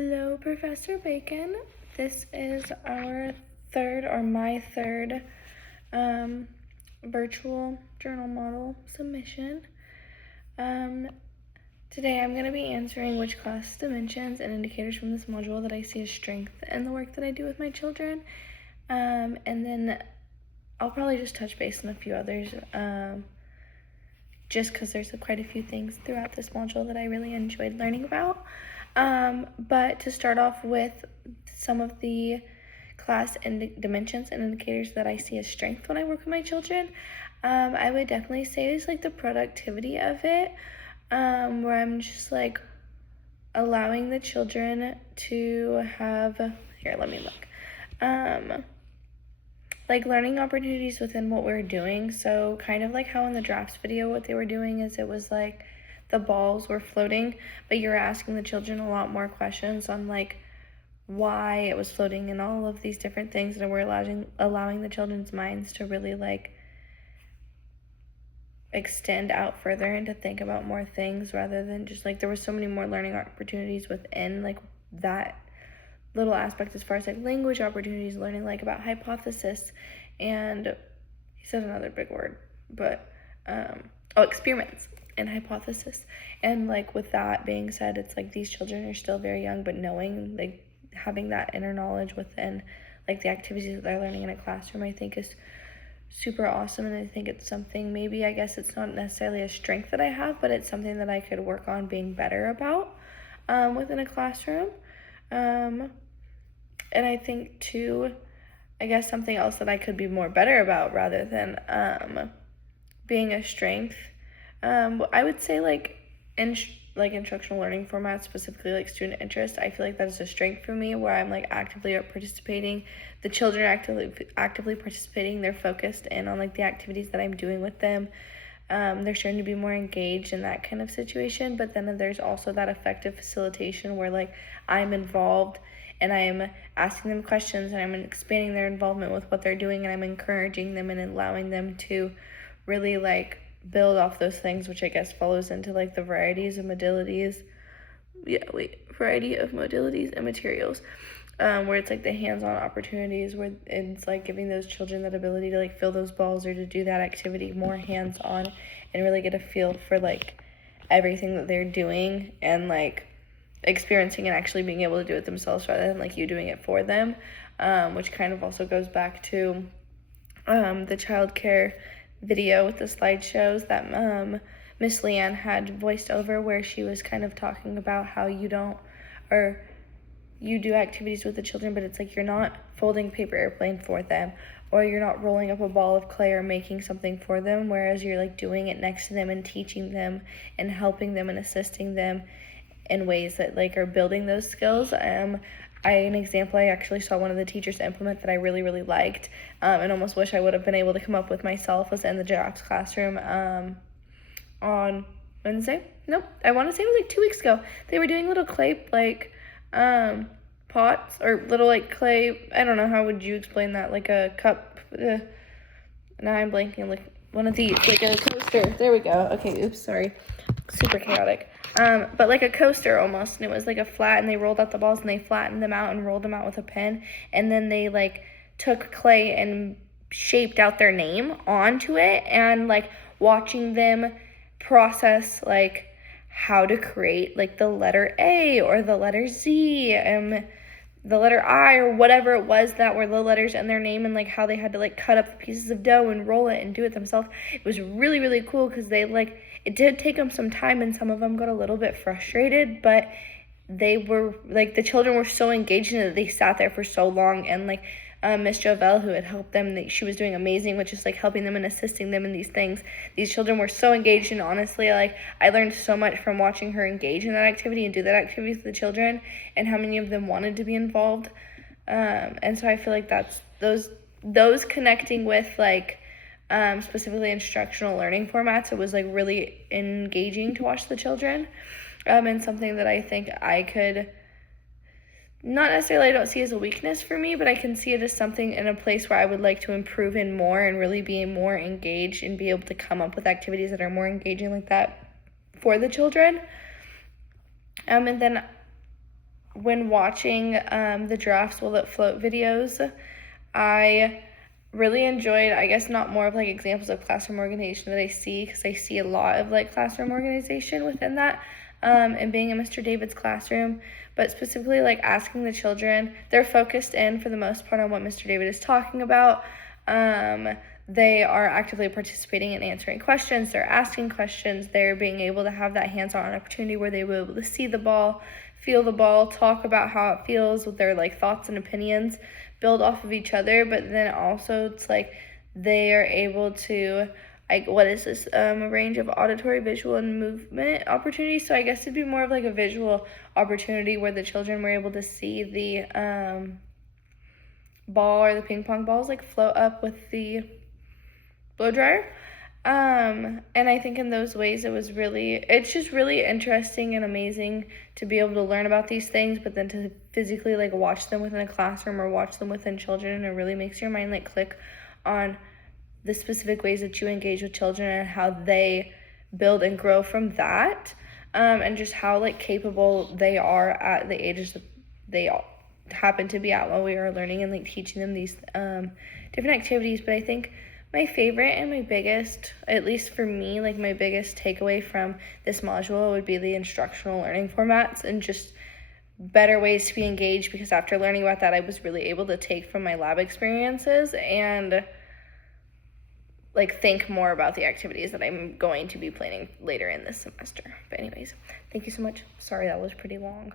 Hello, Professor Bacon. This is my third virtual journal model submission. Today I'm going to be answering which class dimensions and indicators from this module that I see as strength in the work that I do with my children. And then I'll probably just touch base on a few others, just because there's quite a few things throughout this module that I really enjoyed learning about. But to start off with some of the class dimensions and indicators that I see as strength when I work with my children, I would definitely say it's like the productivity of it, where I'm just like allowing the children to have, here, let me look, like learning opportunities within what we're doing. So kind of like how in the drafts video, what they were doing is it was like the balls were floating, but you're asking the children a lot more questions on like why it was floating and all of these different things, and we're allowing the children's minds to really like extend out further and to think about more things, rather than just like there was so many more learning opportunities within like that little aspect, as far as like language opportunities, learning like about hypothesis, and he said another big word, but experiments and hypothesis. And like with that being said, it's like these children are still very young, but knowing, like having that inner knowledge within like the activities that they're learning in a classroom, I think is super awesome. And I think it's something, maybe I guess it's not necessarily a strength that I have, but it's something that I could work on being better about within a classroom. And I think too, I guess something else that I could be more better about rather than being a strength, I would say like instructional learning formats, specifically like student interest. I feel like that is a strength for me, where I'm like actively participating. The children are actively participating. They're focused in on like the activities that I'm doing with them. They're starting to be more engaged in that kind of situation. But then there's also that effective facilitation where like I'm involved and I'm asking them questions and I'm expanding their involvement with what they're doing, and I'm encouraging them and allowing them to really like build off those things, which I guess follows into like the variety of modalities and materials, where it's like the hands-on opportunities, where it's like giving those children that ability to like fill those balls or to do that activity more hands-on and really get a feel for like everything that they're doing, and like experiencing and actually being able to do it themselves rather than like you doing it for them, which kind of also goes back to the childcare video with the slideshows that Miss Leanne had voiced over, where she was kind of talking about how you do activities with the children, but it's like you're not folding paper airplane for them, or you're not rolling up a ball of clay or making something for them, whereas you're like doing it next to them and teaching them and helping them and assisting them in ways that like are building those skills. An example I actually saw one of the teachers implement that I really, really liked, and almost wish I would have been able to come up with myself, was in the drafts classroom on Wednesday. Nope, I want to say it was like 2 weeks ago. They were doing little clay like pots, or little like clay, I don't know, how would you explain that, like a cup, now I'm blanking, like one of these, like a coaster. There we go. Okay, oops, sorry. Super chaotic. But like a coaster almost, and it was like a flat, and they rolled out the balls and they flattened them out and rolled them out with a pen, and then they like took clay and shaped out their name onto it, and like watching them process like how to create like the letter A or the letter Z and the letter I or whatever it was that were the letters in their name, and like how they had to like cut up the pieces of dough and roll it and do it themselves. It was really, really cool, because they like, it did take them some time, and some of them got a little bit frustrated, but they were like, the children were so engaged in it that they sat there for so long. And like Miss Jovel, who had helped them, she was doing amazing with just like helping them and assisting them in these things. These children were so engaged, and honestly, like I learned so much from watching her engage in that activity and do that activity with the children, and how many of them wanted to be involved. And so I feel like that's those connecting with like specifically instructional learning formats, it was like really engaging to watch the children, and something that I think I could, not necessarily I don't see as a weakness for me, but I can see it as something in a place where I would like to improve in more and really be more engaged and be able to come up with activities that are more engaging like that for the children. And then when watching the Giraffes Will It Float videos, I really enjoyed, I guess, not more of like examples of classroom organization that I see, because I see a lot of like classroom organization within that, and being in Mr. David's classroom, but specifically like asking the children, they're focused in for the most part on what Mr. David is talking about. They are actively participating in answering questions, they're asking questions, they're being able to have that hands-on opportunity where they will be able to see the ball, feel the ball, talk about how it feels with their like thoughts and opinions, build off of each other, but then also it's like they are able to, like, what is this, a range of auditory, visual, and movement opportunities. So I guess it'd be more of like a visual opportunity where the children were able to see the ball or the ping pong balls like float up with the blow dryer. And I think in those ways it's just really interesting and amazing to be able to learn about these things, but then to physically like watch them within a classroom or watch them within children, and it really makes your mind like click on the specific ways that you engage with children and how they build and grow from that, and just how like capable they are at the ages that they all happen to be at while we are learning and like teaching them these different activities. But I think my favorite and my biggest, at least for me, like my biggest takeaway from this module would be the instructional learning formats and just better ways to be engaged, because after learning about that, I was really able to take from my lab experiences and like think more about the activities that I'm going to be planning later in this semester. But anyways, thank you so much. Sorry that was pretty long.